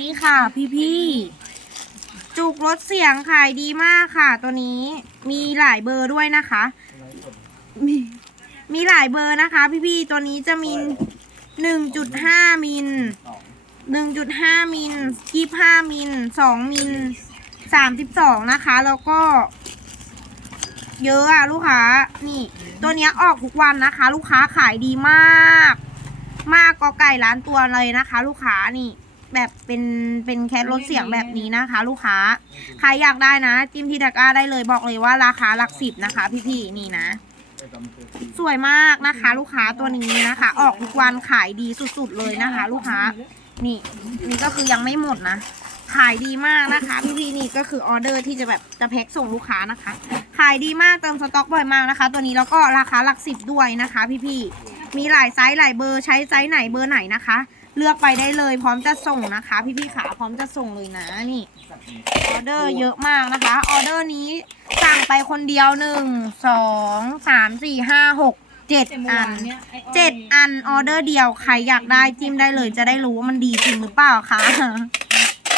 นี่ค่ะ พี่พี่จุกลดเสียงขายดีมากค่ะ ตัวนี้มีหลายเบอร์ด้วยนะคะ มีมีหลายเบอร์นะคะ พี่พี่ตัวนี้จะมีหนึ่งจุดห้ามิลหนึ่งจุดห้ามิลยี่ห้ามิลสองมิลสามสิบสองนะคะ แล้วก็ เยอะอะลูกค้า นี่ ตัวเนี้ยออกทุกวันนะคะ ลูกค้าขายดีมาก มากกอไก่ร้านตัวเลยนะคะ ลูกค้านี่ แบบเป็นเป็นแคสลดเสียงแบบนี้นะคะ ลูกค้า ใครอยากได้นะ จิ้มที่ตะกร้าได้เลยบอกเลยว่าราคาหลักสิบนะคะ พี่ๆนี่นะ สวยมากนะคะ ลูกค้าตัวนี้นะคะ ออกทุกวันขายดีสุดๆเลยนะคะ ลูกค้า นี่ นี่ก็คือยังไม่หมดนะขายดีมากนะคะ พี่ๆนี่ก็คือออเดอร์ที่จะแบบจะแพ็คส่งลูกค้านะคะ ขายดีมากเติมสต็อกบ่อยมากนะคะ ตัวนี้แล้วก็ราคาหลักสิบด้วยนะคะ พี่ๆมีหลายไซส์หลายเบอร์ใช้ไซส์ไหนเบอร์ไหนนะคะเลือกไปได้เลย พร้อมจะส่งนะคะ พี่ๆขาพร้อมจะส่งเลยนะนี่ออเดอร์เยอะมากนะคะออเดอร์นี้สั่งไปคนเดียวหนึ่งสองสามสี่ห้าหกเจ็ดอันเจ็ดอันออเดอร์เดียวใครอยากได้จิ้มได้เลยจะได้รู้ว่ามันดีจริงหรือเปล่าคะ